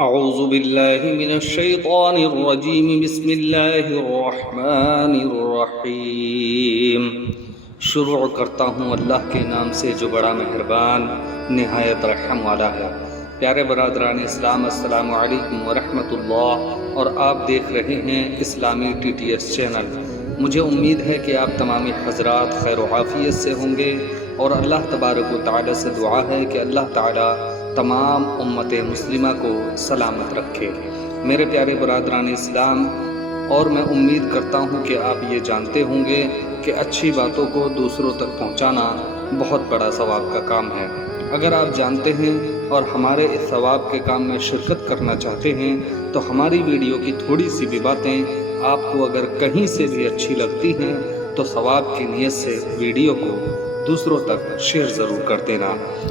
اعوذ باللہ من الشیطان الرجیم بسم اللہ الرحمن الرحیم۔ شروع کرتا ہوں اللہ کے نام سے جو بڑا مہربان نہایت رحم والا ہے۔ پیارے برادران اسلام، السلام علیکم ورحمۃ اللہ، اور آپ دیکھ رہے ہیں اسلامی TTS چینل۔ مجھے امید ہے کہ آپ تمام حضرات خیر و عافیت سے ہوں گے، اور اللہ تبارک و تعالی سے دعا ہے کہ اللہ تعالی تمام امت مسلمہ کو سلامت رکھے۔ میرے پیارے برادران اسلام، اور میں امید کرتا ہوں کہ آپ یہ جانتے ہوں گے کہ اچھی باتوں کو دوسروں تک پہنچانا بہت بڑا ثواب کا کام ہے۔ اگر آپ جانتے ہیں اور ہمارے اس ثواب کے کام میں شرکت کرنا چاہتے ہیں تو ہماری ویڈیو کی تھوڑی سی بھی باتیں آپ کو اگر کہیں سے بھی اچھی لگتی ہیں تو ثواب کی نیت سے ویڈیو کو دوسروں تک شیئر ضرور کر دینا،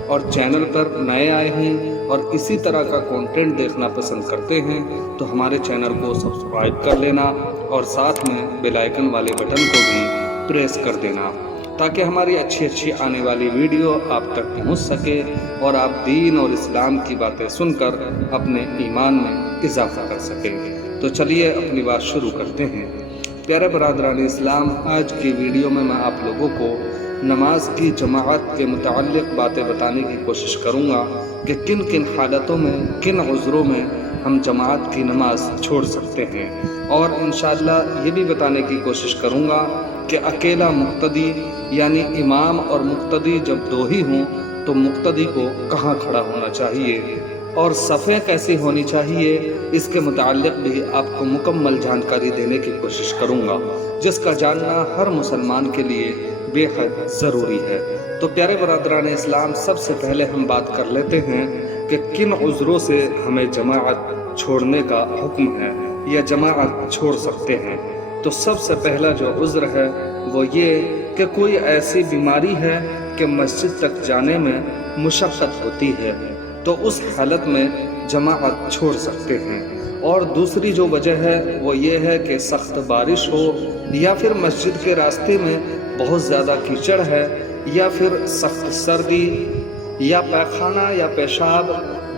اور چینل پر نئے آئے ہیں اور اسی طرح کا کنٹینٹ دیکھنا پسند کرتے ہیں تو ہمارے چینل کو سبسکرائب کر لینا اور ساتھ میں بیل آئیکن والے بٹن کو بھی پریس کر دینا، تاکہ ہماری اچھی آنے والی ویڈیو آپ تک پہنچ سکے اور آپ دین اور اسلام کی باتیں سن کر اپنے ایمان میں اضافہ کر سکیں۔ تو چلیے اپنی بات شروع کرتے ہیں۔ پیارے برادران اسلام، آج کی ویڈیو میں آپ لوگوں کو نماز کی جماعت کے متعلق باتیں بتانے کی کوشش کروں گا کہ کن کن حالتوں میں، کن عذروں میں ہم جماعت کی نماز چھوڑ سکتے ہیں، اور انشاءاللہ یہ بھی بتانے کی کوشش کروں گا کہ اکیلا مقتدی یعنی امام اور مقتدی جب دو ہی ہوں تو مقتدی کو کہاں کھڑا ہونا چاہیے اور صفیں کیسی ہونی چاہیے، اس کے متعلق بھی آپ کو مکمل جانکاری دینے کی کوشش کروں گا، جس کا جاننا ہر مسلمان کے لیے بے حد ضروری ہے۔ تو پیارے برادران اسلام، سب سے پہلے ہم بات کر لیتے ہیں کہ کن عذروں سے ہمیں جماعت چھوڑنے کا حکم ہے یا جماعت چھوڑ سکتے ہیں۔ تو سب سے پہلا جو عذر ہے وہ یہ کہ کوئی ایسی بیماری ہے کہ مسجد تک جانے میں مشقت ہوتی ہے، تو اس حالت میں جماعت چھوڑ سکتے ہیں۔ اور دوسری جو وجہ ہے وہ یہ ہے کہ سخت بارش ہو، یا پھر مسجد کے راستے میں بہت زیادہ کیچڑ ہے، یا پھر سخت سردی، یا پیخانہ یا پیشاب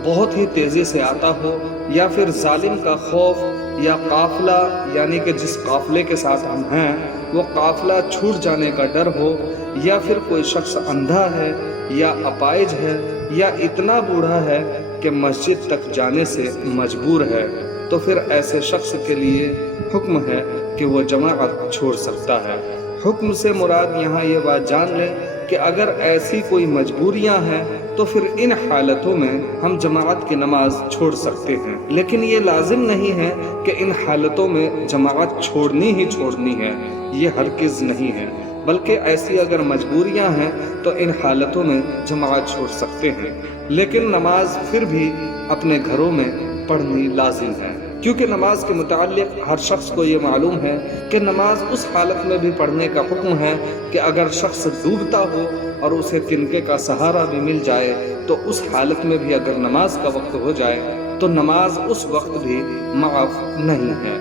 بہت ہی تیزی سے آتا ہو، یا پھر ظالم کا خوف، یا قافلہ یعنی کہ جس قافلے کے ساتھ ہم ہیں وہ قافلہ چھوٹ جانے کا ڈر ہو، یا پھر کوئی شخص اندھا ہے یا اپائج ہے یا اتنا بوڑھا ہے کہ مسجد تک جانے سے مجبور ہے، تو پھر ایسے شخص کے لیے حکم ہے کہ وہ جماعت چھوڑ سکتا ہے۔ حکم سے مراد یہاں یہ بات جان لیں کہ اگر ایسی کوئی مجبوریاں ہیں تو پھر ان حالتوں میں ہم جماعت کی نماز چھوڑ سکتے ہیں، لیکن یہ لازم نہیں ہے کہ ان حالتوں میں جماعت چھوڑنی ہی چھوڑنی ہے، یہ ہرگز نہیں ہے، بلکہ ایسی اگر مجبوریاں ہیں تو ان حالتوں میں جماعت چھوڑ سکتے ہیں، لیکن نماز پھر بھی اپنے گھروں میں پڑھنی لازم ہے، کیونکہ نماز کے متعلق ہر شخص کو یہ معلوم ہے کہ نماز اس حالت میں بھی پڑھنے کا حکم ہے کہ اگر شخص ڈوبتا ہو اور اسے تنکے کا سہارا بھی مل جائے تو اس حالت میں بھی اگر نماز کا وقت ہو جائے تو نماز اس وقت بھی معاف نہیں ہے۔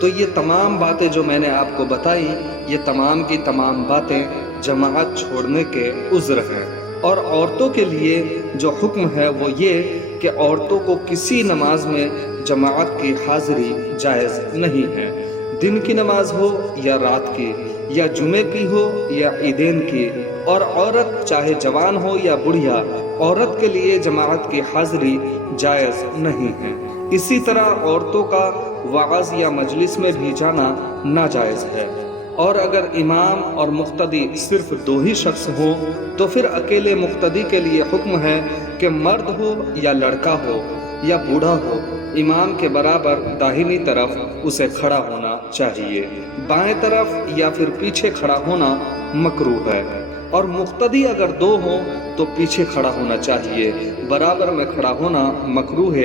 تو یہ تمام باتیں جو میں نے آپ کو بتائی، یہ تمام کی تمام باتیں جماعت چھوڑنے کے عذر ہیں۔ اور عورتوں کے لیے جو حکم ہے وہ یہ کہ عورتوں کو کسی نماز میں جماعت کی حاضری جائز نہیں ہے، دن کی نماز ہو یا رات کی، یا جمعے کی ہو یا عیدین کی، اور عورت چاہے جوان ہو یا بڑھیا، عورت کے لیے جماعت کی حاضری جائز نہیں ہے۔ اسی طرح عورتوں کا وعظ یا مجلس میں بھی جانا ناجائز ہے۔ اور اگر امام اور مقتدی صرف دو ہی شخص ہوں تو پھر اکیلے مقتدی کے لیے حکم ہے کہ مرد ہو یا لڑکا ہو یا بوڑھا ہو، امام کے برابر داہنی طرف اسے کھڑا ہونا چاہیے، بائیں طرف یا پھر پیچھے کھڑا ہونا مکروہ ہے۔ اور مقتدی اگر دو ہوں تو پیچھے کھڑا ہونا چاہیے، برابر میں کھڑا ہونا مکروہ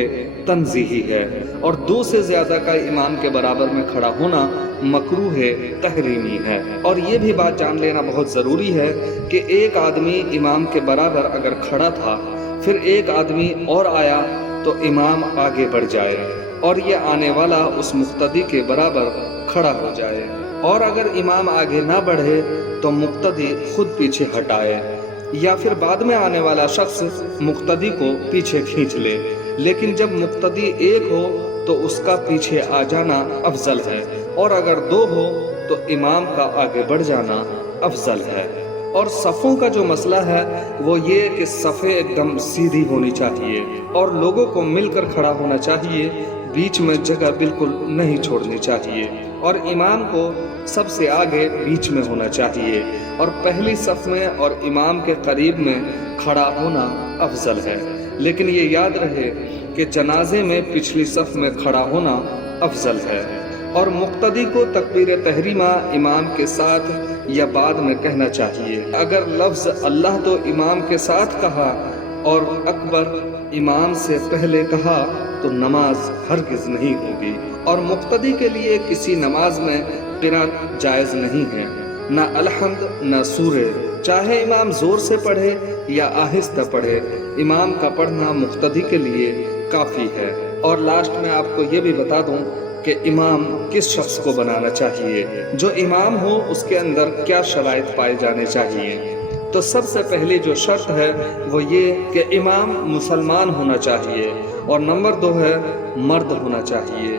تنزیہی ہے، اور دو سے زیادہ کا امام کے برابر میں کھڑا ہونا مکروہ تحریمی ہے۔ اور یہ بھی بات جان لینا بہت ضروری ہے کہ ایک آدمی امام کے برابر اگر کھڑا تھا، پھر ایک آدمی اور آیا تو امام آگے بڑھ جائے اور یہ آنے والا اس مقتدی کے برابر کھڑا ہو جائے، اور اگر امام آگے نہ بڑھے تو مقتدی خود پیچھے ہٹائے، یا پھر بعد میں آنے والا شخص مقتدی کو پیچھے کھینچ لے، لیکن جب مقتدی ایک ہو تو اس کا پیچھے آ جانا افضل ہے، اور اگر دو ہو تو امام کا آگے بڑھ جانا افضل ہے۔ اور صفوں کا جو مسئلہ ہے وہ یہ کہ صفیں ایک دم سیدھی ہونی چاہیے اور لوگوں کو مل کر کھڑا ہونا چاہیے، بیچ میں جگہ بالکل نہیں چھوڑنی چاہیے، اور امام کو سب سے آگے بیچ میں ہونا چاہیے، اور پہلی صف میں اور امام کے قریب میں کھڑا ہونا افضل ہے۔ لیکن یہ یاد رہے کہ جنازے میں پچھلی صف میں کھڑا ہونا افضل ہے، اور مقتدی کو تکبیر تحریمہ امام کے ساتھ یا بعد میں کہنا چاہیے۔ اگر لفظ اللہ تو امام کے ساتھ کہا اور اکبر امام سے پہلے کہا تو نماز ہرگز نہیں ہوگی، اور مقتدی کے لیے کسی نماز میں قرات جائز نہیں ہے، نہ الحمد نہ سورہ، چاہے امام زور سے پڑھے یا آہستہ پڑھے، امام کا پڑھنا مقتدی کے لیے کافی ہے۔ اور لاسٹ میں آپ کو یہ بھی بتا دوں کہ امام کس شخص کو بنانا چاہیے، جو امام ہو اس کے اندر کیا شرائط پائے جانے چاہیے۔ تو سب سے پہلی جو شرط ہے وہ یہ کہ امام مسلمان ہونا چاہیے، اور نمبر 2 ہے مرد ہونا چاہیے،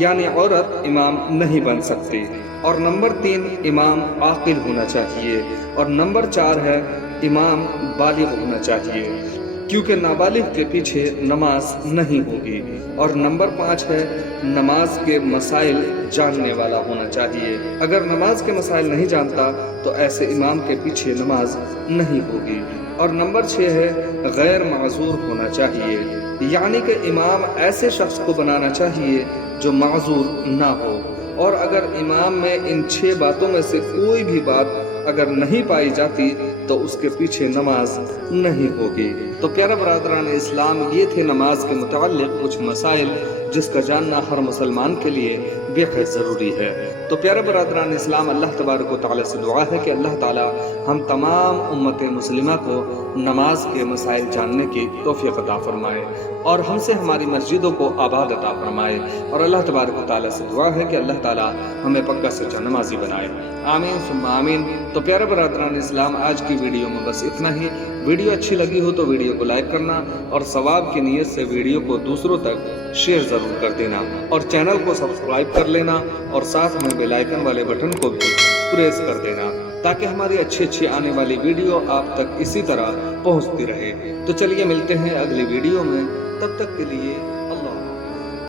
یعنی عورت امام نہیں بن سکتی، اور نمبر 3 امام عاقل ہونا چاہیے، اور نمبر 4 ہے امام بالغ ہونا چاہیے، کیونکہ نابالغ کے پیچھے نماز نہیں ہوگی، اور نمبر 5 ہے نماز کے مسائل جاننے والا ہونا چاہیے۔ اگر نماز کے مسائل نہیں جانتا تو ایسے امام کے پیچھے نماز نہیں ہوگی، اور نمبر 6 ہے غیر معذور ہونا چاہیے، یعنی کہ امام ایسے شخص کو بنانا چاہیے جو معذور نہ ہو، اور اگر امام میں ان 6 باتوں میں سے کوئی بھی بات اگر نہیں پائی جاتی تو اس کے پیچھے نماز نہیں ہوگی۔ تو پیارے برادران اسلام، یہ تھے نماز کے متعلق کچھ مسائل جس کا جاننا ہر مسلمان کے لیے بے حد ضروری ہے۔ تو پیارے برادران اسلام، اللہ تبارک و تعالیٰ سے دعا ہے کہ اللہ تعالیٰ ہم تمام امت مسلمہ کو نماز کے مسائل جاننے کی توفیق عطا فرمائے، اور ہم سے ہماری مسجدوں کو آباد عطا فرمائے، اور اللہ تبارک و تعالیٰ سے دعا ہے کہ اللہ تعالیٰ ہمیں پکا سچا نمازی بنائے، آمین ثم آمین۔ تو پیارے برادران اسلام، آج کی ویڈیو میں بس اتنا ہی۔ ویڈیو اچھی لگی ہو تو ویڈیو کو لائک کرنا، اور ثواب کی نیت سے ویڈیو کو دوسروں تک شیئر ضرور کر دینا، اور چینل کو سبسکرائب کر لینا، اور ساتھ میں بیل آئیکن والے بٹن کو بھی پریس کر دینا، تاکہ ہماری اچھی آنے والی ویڈیو آپ تک اسی طرح پہنچتی رہے۔ تو چلیے ملتے ہیں اگلی ویڈیو میں، تب تک کے لیے